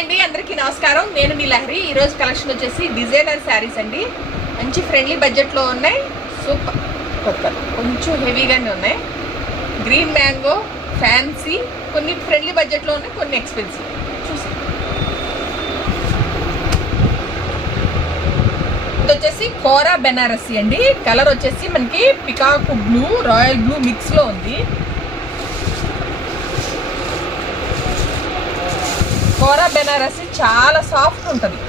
అండి, అందరికీ నమస్కారం. నేను మీ లహరి. ఈరోజు కలెక్షన్ వచ్చేసి డిజైనర్ శారీస్ అండి. మంచి ఫ్రెండ్లీ బడ్జెట్లో ఉన్నాయి. సూపర్ కొంచెం హెవీగానే ఉన్నాయి. గ్రీన్ మ్యాంగో, ఫ్యాన్సీ, కొన్ని ఫ్రెండ్లీ బడ్జెట్లో ఉన్నాయి, కొన్ని ఎక్స్పెన్సివ్. చూసి ఇది వచ్చేసి కోరా బెనారసి అండి. కలర్ వచ్చేసి మనకి పికాక్ బ్లూ, రాయల్ బ్లూ మిక్స్లో ఉంది. కోరా బెనారసి చాలా సాఫ్ట్ ఉంటుంది.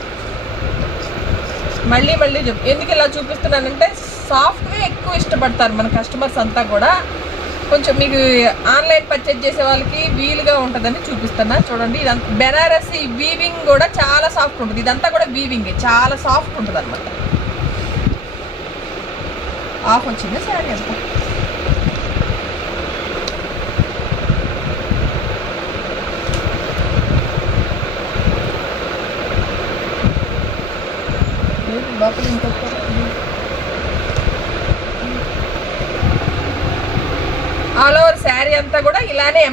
మళ్ళీ ఎందుకు ఇలా చూపిస్తున్నానంటే సాఫ్ట్గా ఎక్కువ ఇష్టపడతారు మన కస్టమర్స్ అంతా కూడా. కొంచెం మీకు ఆన్లైన్ పర్చేజ్ చేసే వాళ్ళకి వీలుగా ఉంటుందని చూపిస్తున్నా. చూడండి, ఇదంతా బెనారసి వీవింగ్ కూడా చాలా సాఫ్ట్ ఉంటుంది. ఇదంతా కూడా వీవింగ్ చాలా సాఫ్ట్ ఉంటుంది అనమాట. ఆఫ్ వచ్చింది శారీ అంతా. ఆల్ ఓవర్ శారీ అంతా కూడా ఇలానే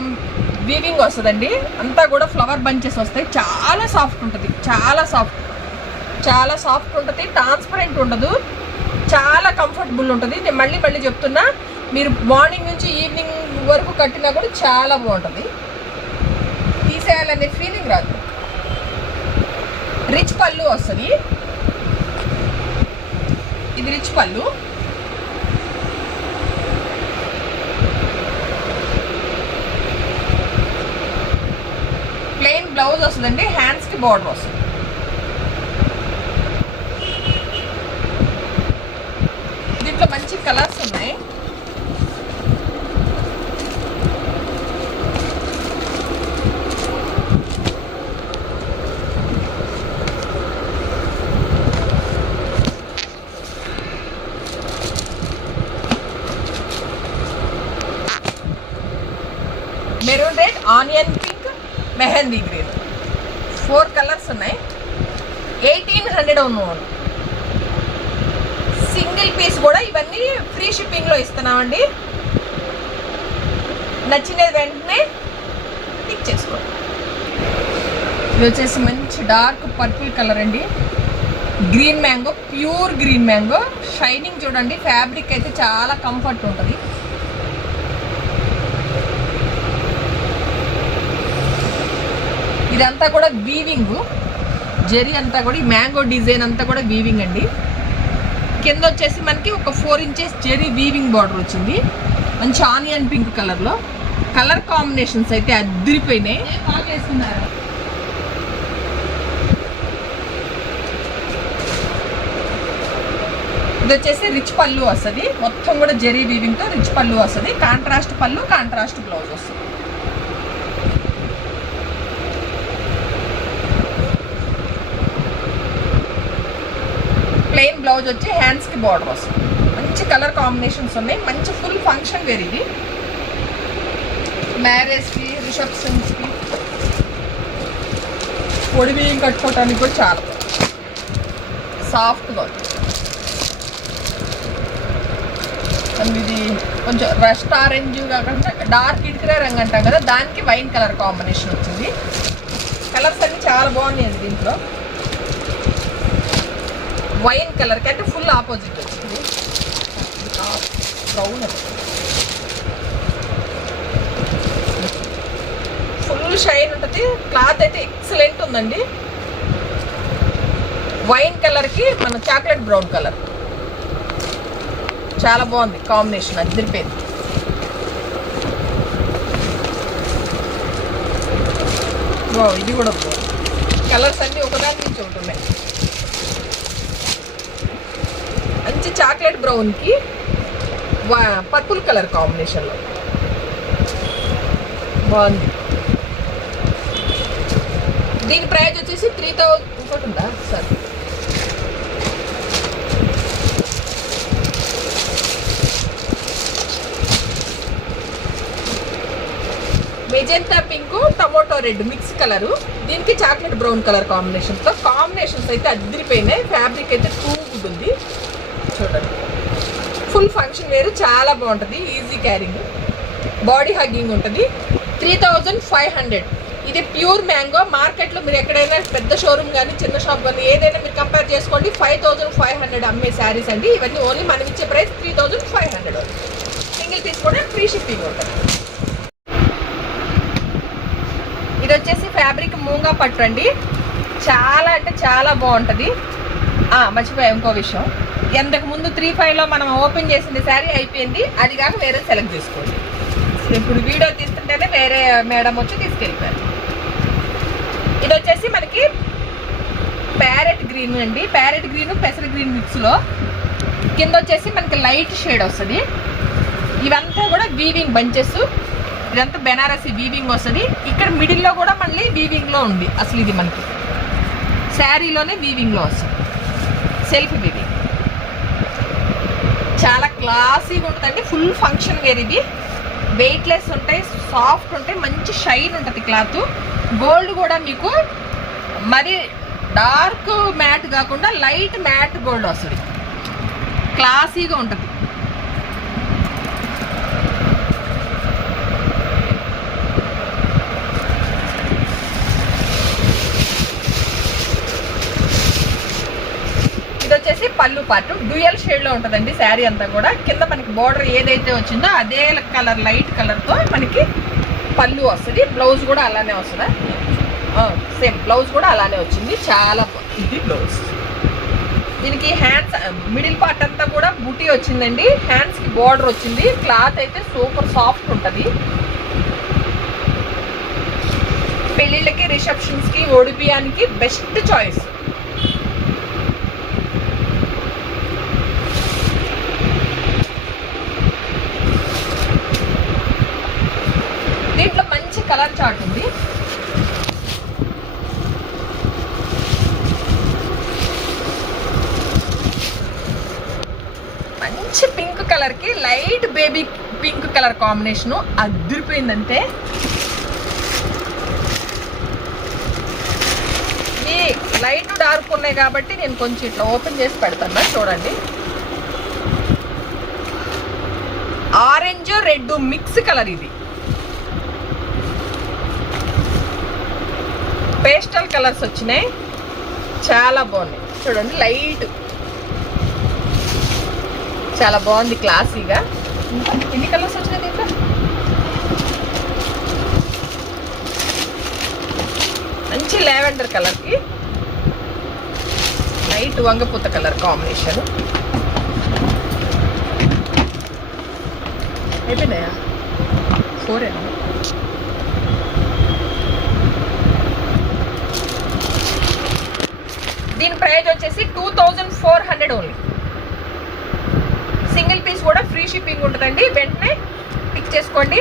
వీవింగ్ వస్తుందండి. అంతా కూడా ఫ్లవర్ బంచెస్ వస్తాయి. చాలా సాఫ్ట్ ఉంటుంది, చాలా సాఫ్ట్ ఉంటుంది. ట్రాన్స్పరెంట్ ఉండదు, చాలా కంఫర్టబుల్ ఉంటుంది. నేను మళ్ళీ చెప్తున్నా, మీరు మార్నింగ్ నుంచి ఈవినింగ్ వరకు కట్టినా కూడా చాలా బాగుంటుంది. తీసేయాలనే ఫీలింగ్ రాదు. రిచ్ పళ్ళు వస్తుంది. ఇది రిచ్ పళ్ళు. ప్లెయిన్ బ్లౌజ్ వస్తుందండి. హ్యాండ్స్ కి బార్డర్ వస్తుంది. దీంట్లో మంచి కలర్స్ ఉన్నాయి. Maroon red, onion pink, mehndi green, 4 colours ఉన్నాయి. 1800 ఓన్లీ. సింగిల్ పీస్ కూడా ఇవన్నీ ఫ్రీ షిప్పింగ్లో ఇస్తున్నామండి. నచ్చినది వెంటనే పిక్ చేసుకోండి. ఇది వచ్చేసి మంచి డార్క్ పర్పుల్ కలర్ అండి. Green mango, pure green mango. Shining చూడండి. ఫ్యాబ్రిక్ అయితే చాలా కంఫర్ట్ ఉంటుంది. ఇదంతా కూడా వీవింగ్, జరీ అంతా కూడా, ఈ మ్యాంగో డిజైన్ అంతా కూడా వీవింగ్ అండి. కింద వచ్చేసి మనకి ఒక 4 ఇంచెస్ జరీ వీవింగ్ బార్డర్ వచ్చింది. మంచి ఆనియన్ పింక్ కలర్లో. కలర్ కాంబినేషన్స్ అయితే అదిరిపోయినాయి. ఇది వచ్చేసి రిచ్ పళ్ళు వస్తుంది. మొత్తం కూడా జరీ వీవింగ్తో రిచ్ పళ్ళు వస్తుంది. కాంట్రాస్ట్ పళ్ళు, కాంట్రాస్ట్ బ్లౌజ్ వస్తుంది. ప్లెయిన్ బ్లౌజ్ వచ్చి హ్యాండ్స్కి బార్డర్ వస్తుంది. మంచి కలర్ కాంబినేషన్స్ ఉన్నాయి. మంచి ఫుల్ ఫంక్షన్ వేర్ ఇది. మ్యారేజ్కి, రిసెప్షన్స్కి, పొడి బియ్యం కట్టుకోవటానికి కూడా చాలా సాఫ్ట్గా ఉంది. ఇది కొంచెం రస్ట్ ఆరెంజ్ కాకుండా డార్క్ ఇటుకరా రంగు అంటాం కదా, దానికి వైన్ కలర్ కాంబినేషన్ వచ్చింది. కలర్స్ అన్నీ చాలా బాగున్నాయండి. దీంట్లో వైన్ కలర్ కంటే ఫుల్ ఆపోజిట్ వచ్చింది. బ్రౌన్ ఫుల్ షైన్ ఉంటుంది. క్లాత్ అయితే ఎక్సలెంట్ ఉందండి. వైన్ కలర్కి మన చాక్లెట్ బ్రౌన్ కలర్ చాలా బాగుంది కాంబినేషన్. అదిరిపోయింది. ఇది కూడా కలర్స్ అన్నీ ఒకదాని నుంచి ఒకటి ఉన్నాయి. మంచి చాక్లెట్ బ్రౌన్కి పర్పుల్ కలర్ కాంబినేషన్లో బాగుంది. దీని ప్రైస్ వచ్చేసి 3000. ఇంకోటి ఉందా sir? Magenta pink, tomato red mix colour. దీనికి చాక్లెట్ బ్రౌన్ కలర్ కాంబినేషన్స్ అయితే అదిరిపోయినాయి. ఫ్యాబ్రిక్ అయితే టూ గుడ్ ఉంది. చూడండి, ఫుల్ ఫంక్షన్ వేరు, చాలా బాగుంటుంది. ఈజీ క్యారింగ్, బాడీ హగ్గింగ్ ఉంటుంది. 3500. ఇది ప్యూర్ మ్యాంగో. మార్కెట్లో మీరు ఎక్కడైనా పెద్ద షోరూమ్ కానీ చిన్న షాప్ కానీ ఏదైనా మీరు కంపేర్ చేసుకోండి. 5500 అమ్మే శారీస్ అండి ఇవన్నీ. ఓన్లీ మనం ఇచ్చే ప్రైస్ 3500. సింగిల్ పీస్ కూడా ఫ్రీ షిప్పింగ్ ఉంటుంది. ఇది వచ్చేసి ఫ్యాబ్రిక్ మూంగా పట్టు అండి. చాలా అంటే చాలా బాగుంటుంది. మర్చిపోయా ఇంకో విషయం, ఎంతకు ముందు 35లో మనం ఓపెన్ చేసింది శారీ అయిపోయింది. అది కాక వేరే సెలెక్ట్ చేసుకోండి. ఇప్పుడు వీడియో తీస్తుంటేనే వేరే మేడం వచ్చి తీసుకెళ్ళిపోయారు. ఇది వచ్చేసి మనకి ప్యారెట్ గ్రీన్ అండి. ప్యారెట్ గ్రీన్ పెసర గ్రీన్ మిక్స్లో కింద వచ్చేసి మనకి లైట్ షేడ్ వస్తుంది. ఇవంతా కూడా వీవింగ్ బంచెస్. ఇదంతా బెనారసీ వీవింగ్ వస్తుంది. ఇక్కడ మిడిల్లో కూడా మళ్ళీ వీవింగ్లో ఉంది. అసలు ఇది మనకి శారీలోనే వీవింగ్లో వస్తుంది. సెల్ఫ్ వీవింగ్ చాలా క్లాసీగా ఉంటుందండి. Full function wear. ఇది వెయిట్లెస్ ఉంటాయి, సాఫ్ట్ ఉంటాయి, మంచి షైన్ ఉంటుంది క్లాత్. గోల్డ్ కూడా మీకు మరి డార్క్ మ్యాట్ కాకుండా లైట్ మ్యాట్ గోల్డ్ వస్తుంది. క్లాసీగా ఉంటుంది. ఇది వచ్చేసి పళ్ళు పార్ట్ డ్యూయల్ షేడ్లో ఉంటుందండి శారీ అంతా కూడా. కింద మనకి బార్డర్ ఏదైతే వచ్చిందో అదే కలర్ లైట్ కలర్తో మనకి పళ్ళు వస్తుంది. బ్లౌజ్ కూడా అలానే వస్తుందా? సేమ్ బ్లౌజ్ కూడా అలానే వచ్చింది. చాలా ఇది బ్లౌజ్. దీనికి హ్యాండ్స్ మిడిల్ పార్ట్ అంతా కూడా బుటీ వచ్చిందండి. హ్యాండ్స్కి బార్డర్ వచ్చింది. క్లాత్ అయితే సూపర్ సాఫ్ట్ ఉంటుంది. పెళ్ళిళ్ళకి రిసెప్షన్స్కి ఒడిపియానికి బెస్ట్ చాయిస్. దీంట్లో మంచి కలర్ చార్ట్ ఉంది. మంచి పింక్ కలర్ కి light baby pink colour combination అదిరిపోయిందంటే. ఈ లైట్ డార్క్ ఉన్నాయి కాబట్టి నేను కొంచెం ఇట్లా ఓపెన్ చేసి పెడతాను చూడండి. Orange red mix colour. ఇది పేస్టల్ కలర్స్ వచ్చినాయి. చాలా బాగున్నాయి చూడండి. లైట్ చాలా బాగుంది క్లాసీగా. ఎన్ని కలర్స్ వచ్చినాయి దీంట్లో? మంచి లావెండర్ కలర్కి లైట్ వంగపూత కలర్ కాంబినేషన్. అయిపోయినాయా? 4 దీని ప్రైస్ వచ్చేసి 2400 ఓన్లీ. సింగిల్ పీస్ కూడా ఫ్రీ షిప్పింగ్ ఉంటుందండి. వెంటనే పిక్ చేసుకోండి.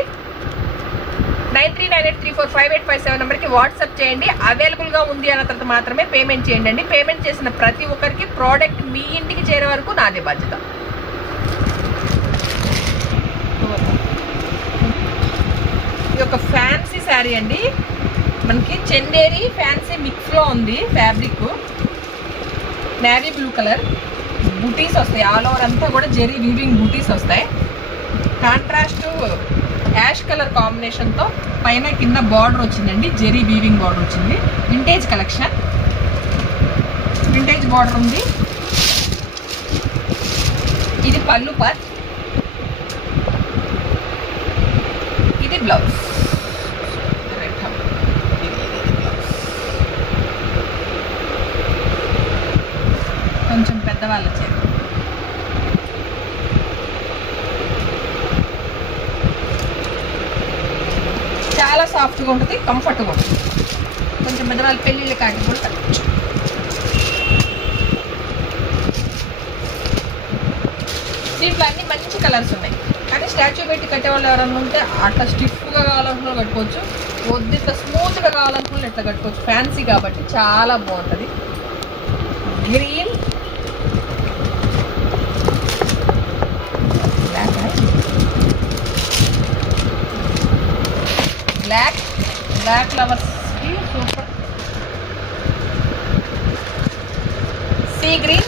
9398345857 నెంబర్కి వాట్సాప్ చేయండి. అవైలబుల్గా ఉంది అన్న తర్వాత మాత్రమే పేమెంట్ చేయండి అండి. పేమెంట్ చేసిన ప్రతి ఒక్కరికి ప్రోడక్ట్ మీ ఇంటికి చేరే వరకు నాదే బాధ్యత. ఇది ఒక ఫ్యాన్సీ శారీ అండి. మనకి చందేరి ఫ్యాన్సీ మిక్స్లో ఉంది. Fabric navy blue colour. బుటీస్ వస్తాయి ఆల్ ఓవర్ అంతా కూడా జెరీ వీవింగ్ బుటీస్ వస్తాయి. కాంట్రాస్ట్ యాష్ కలర్ కాంబినేషన్తో పైన కింద బార్డర్ వచ్చిందండి. జెరీ వీవింగ్ బార్డర్ వచ్చింది. Vintage collection. వింటేజ్ బార్డర్ ఉంది. ఇది పళ్ళు పార్ట్. ఇది బ్లౌజ్. కొంచెం పెద్దవాళ్ళ చేతి. చాలా సాఫ్ట్గా ఉంటుంది, కంఫర్ట్గా ఉంటుంది. కొంచెం పెద్దవాళ్ళ పెళ్ళిళ్ళు కాటి కూడా కట్టచ్చు. దీంట్లో అన్ని మంచి కలర్స్ ఉన్నాయి. కానీ స్టాచ్యూ పెట్టి కట్టే వాళ్ళు ఎవరన్నా ఉంటే అట్లా స్టిఫ్గా కావాలనుకున్నా కట్టుకోవచ్చు. వద్దు ఇట్లా స్మూత్గా కావాలనుకున్నా ఇట్లా కట్టుకోవచ్చు. ఫ్యాన్సీ కాబట్టి చాలా బాగుంటుంది. గ్రీన్ బ్లాక్ బ్లాక్ ఫ్లవర్స్కి super. Sea green,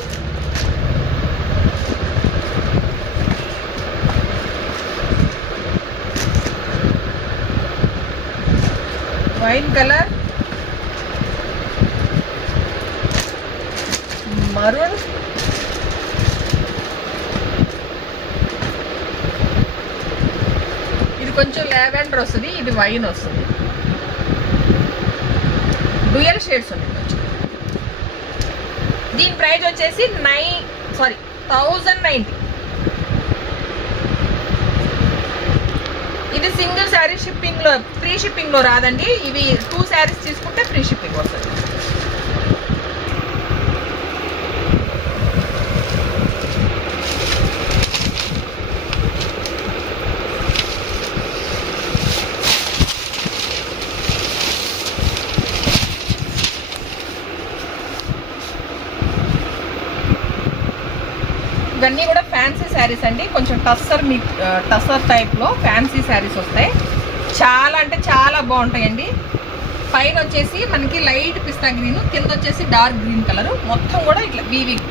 wine colour, maroon, ఇది కొంచెం లావెండర్ వస్తుంది, ఇది వైన్ వస్తుంది. డ్యూయల్ షేడ్స్ ఉన్నాయి కొంచెం. దీని ప్రైస్ వచ్చేసి 1090. ఇది సింగిల్ శారీ షిప్పింగ్లో, ఫ్రీ షిప్పింగ్లో రాదండి. ఇవి 2 శారీస్ తీసుకుంటే ఫ్రీ షిప్పింగ్ వస్తుంది. ఇవన్నీ కూడా ఫ్యాన్సీ శారీస్ అండి. కొంచెం టస్సర్ టైప్లో ఫ్యాన్సీ శారీస్ వస్తాయి. చాలా అంటే చాలా బాగుంటాయండి. పైన వచ్చేసి మనకి లైట్ పిస్తా గ్రీన్, కింద వచ్చేసి డార్క్ గ్రీన్ కలర్. మొత్తం కూడా ఇట్లా వీవింగ్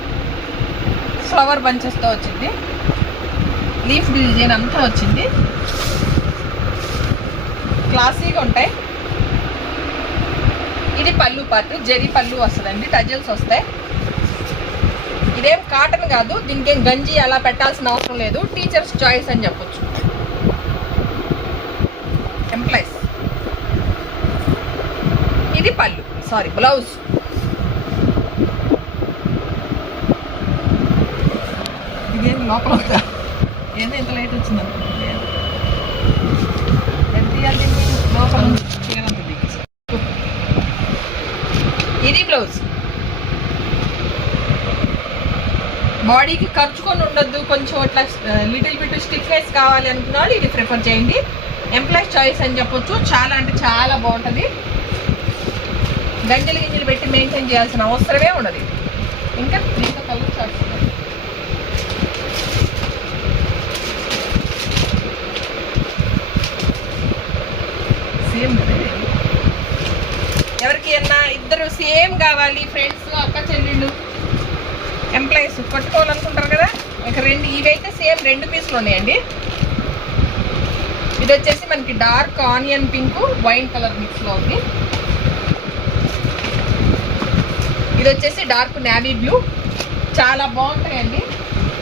ఫ్లవర్ బంచెస్తో వచ్చింది. లీఫ్ డిజైన్ అంతా వచ్చింది. క్లాసీగా ఉంటాయి. ఇది పళ్ళు పార్ట్, జరీ పళ్ళు వస్తుందండి, టజల్స్ వస్తాయి. ఇదేం కాటన్ కాదు, దీనికి ఏం గంజి అలా పెట్టాల్సిన అవసరం లేదు. టీచర్స్ చాయిస్ అని చెప్పొచ్చు. ఎంప్లాయీస్. ఇది పళ్ళు, బ్లౌజ్. ఇదేం లోపల ఏదో ఇంత లైట్ వచ్చింది అనుకుంటుంది. లోపల ఇది బ్లౌజ్. బాడీకి ఖర్చుకొని ఉండొద్దు, కొంచెం అట్లా లిటిల్ బిట్ స్టిఫ్నెస్ కావాలి అనుకున్న వాళ్ళు ఇది ప్రిఫర్ చేయండి. ఎంప్లాయీస్ చాయిస్ అని చెప్పొచ్చు. చాలా అంటే చాలా బాగుంటుంది. గింజలు పెట్టి మెయింటైన్ చేయాల్సిన అవసరమే ఉండదు. ఇంకా కలర్ చాయిస్ సేమ్. ఎవరికి అన్నా ఇద్దరు సేమ్ కావాలి, ఫ్రెండ్స్, అక్క చెల్లెళ్ళు, ఎంప్లాయీస్ కట్టుకోవాలనుకుంటారు కదా, ఇక ఇవైతే సేమ్ 2 పీసులు ఉన్నాయండి. ఇది వచ్చేసి మనకి dark onion pink wine colour మిక్స్లో ఉంది. ఇది వచ్చేసి డార్క్ నేవీ బ్లూ. చాలా బాగుంటాయండి,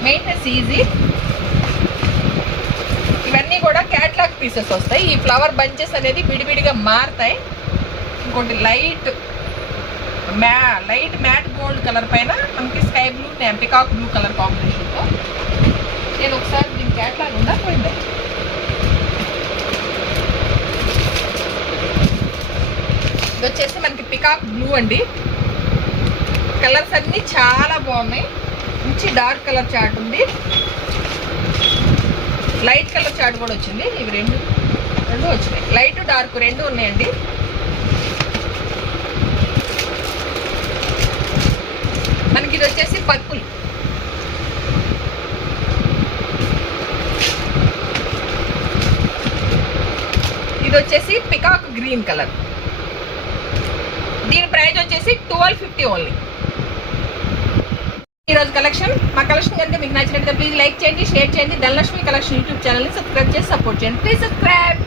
మెయింటెనెన్స్ ఈజీ. ఇవన్నీ కూడా క్యాట్లాగ్ పీసెస్ వస్తాయి. ఈ ఫ్లవర్ బంచెస్ అనేది విడివిడిగా మారుతాయి. ఇంకోటి లైట్ మ్యాట్ గోల్డ్ కలర్ పైన మనకి sky blue, peacock blue colour కాంబినేషన్తో. నేను ఒకసారి దీని క్యాట్లాగ్ ఉందా పోయిందా. ఇది వచ్చేసి మనకి పికాక్ బ్లూ అండి. కలర్స్ అన్నీ చాలా బాగున్నాయి. మంచి డార్క్ కలర్ చార్ట్ ఉంది, లైట్ కలర్ చార్ట్ కూడా వచ్చింది. ఇవి రెండు వచ్చినాయి. లైట్ డార్క్ 2 ఉన్నాయండి. మనకి ఇది వచ్చేసి పర్పుల్. ఇది వచ్చేసి పికాక్ గ్రీన్ కలర్. దీని ప్రైస్ వచ్చేసి 1250 ఓన్లీ. ఈరోజు కలెక్షన్, మా కలెక్షన్ కనుక మీకు నచ్చినట్లయితే ప్లీజ్ లైక్ చేయండి, షేర్ చేయండి. ధనలక్ష్మి కలెక్షన్ యూట్యూబ్ ఛానల్ని సబ్స్క్రైబ్ చేసి సపోర్ట్ చేయండి. Please subscribe.